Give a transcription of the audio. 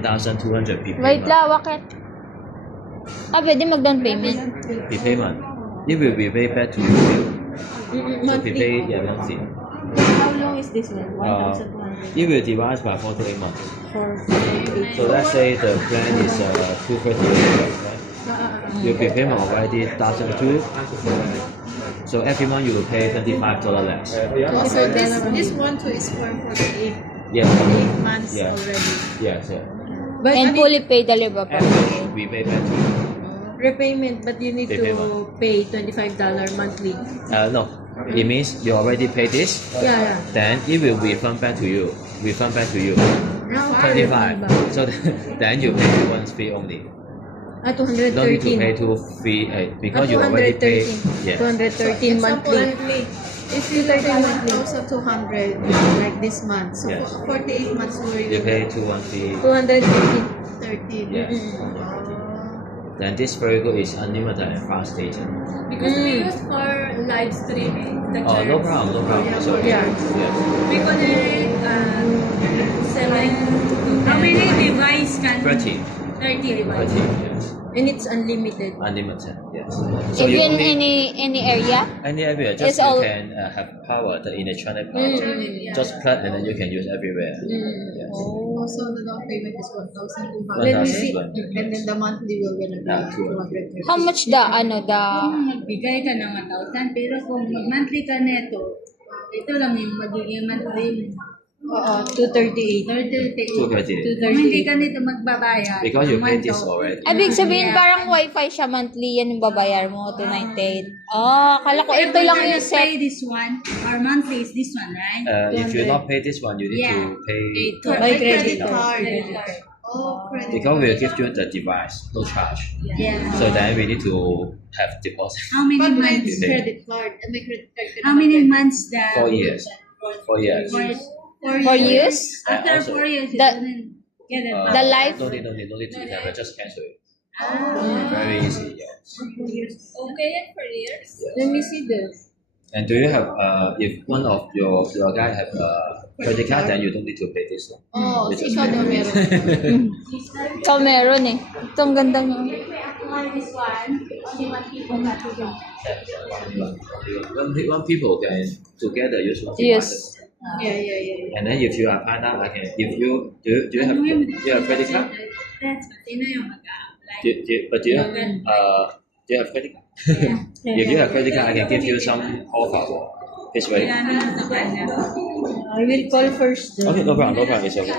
1,200 prepayment. Wait lang, bakit? Pwede mag-down payment. Prepayment. It will be paid back to you. So prepay monthly. How long is this one? 1,200 It will divide by 48 months. for 48. So let's say the plan is 238, right? Your prepayment already 1,002. So every month you will pay $25 less. So this one too is for 48 Yes. months Yeah. already. Yes. Yeah. But And fully paid deliver pa. Average we pay back to you. repayment, but you need to Repayment. pay $25 monthly. No. It means you already paid this. Yeah. Then it will refund back to you. Refund back to you. Now, 25. So then you pay 2 months fee only. You don't need to pay 213. 2 fee because you already pay. Yes. 213 monthly. If you pay 1,200 like this month, so Yes. for 48 months You pay 2 months fee. 213. 13. Yes. Then this very good is unlimited and fast data. Because we use for live streaming the Oh, church. no problem, no problem. So, Yeah. yes. We connect 7 to 10. How many device can 30. 30 device? 30, yes. And it's unlimited. Unlimited, yes. So you Even only, any area? any area, It's just you all- can have power, the electronic power. Just plug and then you can use everywhere. Yes. So the down payment is 1,200. 1,200. And then the monthly will gonna be 230. How much the Kung magbigay ka ng 1,000, pero kung mag-monthly ka neto, ito lang yung magiging monthly mo. Oo, 238. 230. Kung hindi ka nito magbabayad, Because you pay month this to- already. Ibig sabihin parang wifi siya monthly, yan yung babayar mo, 298. Kala ko ito Every lang time yung you set. pay this one, or monthly is this one, right? If you not pay this one, you need Yeah. to pay By credit Credit card. card. Oh, credit because we'll give you the device, no charge. Yeah. So then we need to have deposit. How many But months? it's credit card. And my credit card can How many months that? 4 years. 4 years. 4 years? After Also, 4 years, you the- didn't get it. The life- No need to have just cancel it. Very easy. Yes. Okay, and for years. Let me see this. And do you have if one of your guy have credit card, then you don't need to pay this one. Oh, You si just ikaw pay daw it. meron. Ikaw meron eh. Ito ang ganda niya. This one, only one people got to go. One people can together use one Yes. device. Yeah. And then if you are partner, I can. If you do you have credit card? That's sino yung mag-a-apply. Do you have credit card? If you have credit card, I can give you some offer. This way. Kailangan mo sa kanya. I will call first. Okay, no problem. It's okay.